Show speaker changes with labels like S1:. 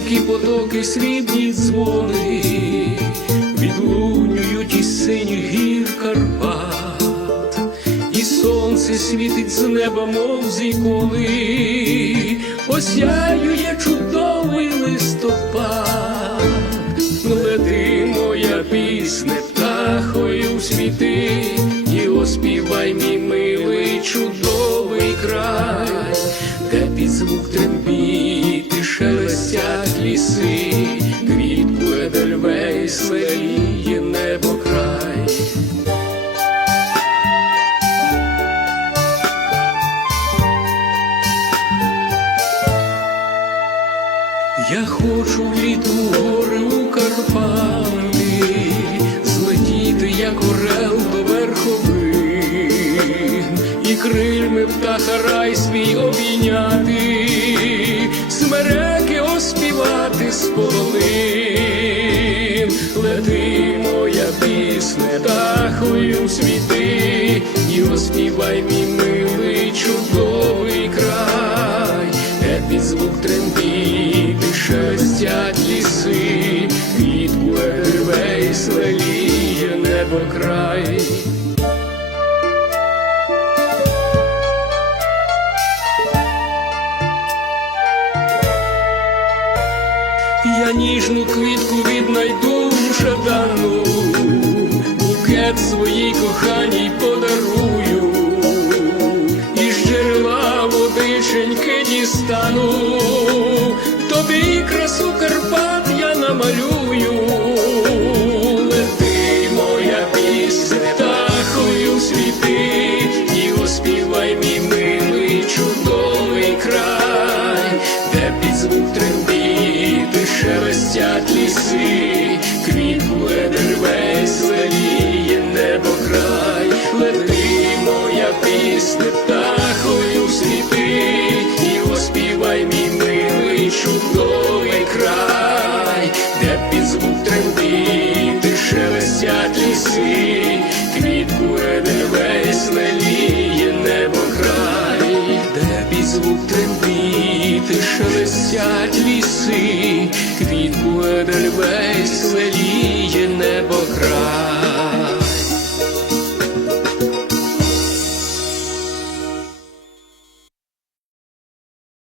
S1: ріки, потоки, срібні дзвони, відлунюють із синіх гір Карпат, і сонце світить з неба, мов з ікони, осяює чудовий листопад, лети моя пісне птахою в світи, і оспівай мій милий чудовий край, де під звук трембіти ліси, квітку Едельвейс леліє небо край. Я хочу в гори у Карпати, злетіти, як орел до верховин, і крильми птаха рай свій обійняти, смереки оспівати з. Лети, моя пісне, птахою в світи, і оспівай мій милий чудовий край, під звук трембіти шелестять ліси, квітку Едельвейс леліє небо край. Я ніжну квітку віднайду жадану, букет своїй коханій подарую, із джерела водиченьки дістану, тобі красу Карпат я намалюю, лети, моя пісня, птахою світи, і оспівай мій милий край, де під звук трембіти шелестять ліси, квітку Едельвейс леліє небо край, лети, моя пісня, птахою світи, і оспівай мій милий чудовий край, де під звук трембіти шелестять ліси, квітку Едельвейс леліє звук трембіти шелестять ліси, квітку Едельвейс веліє небо край.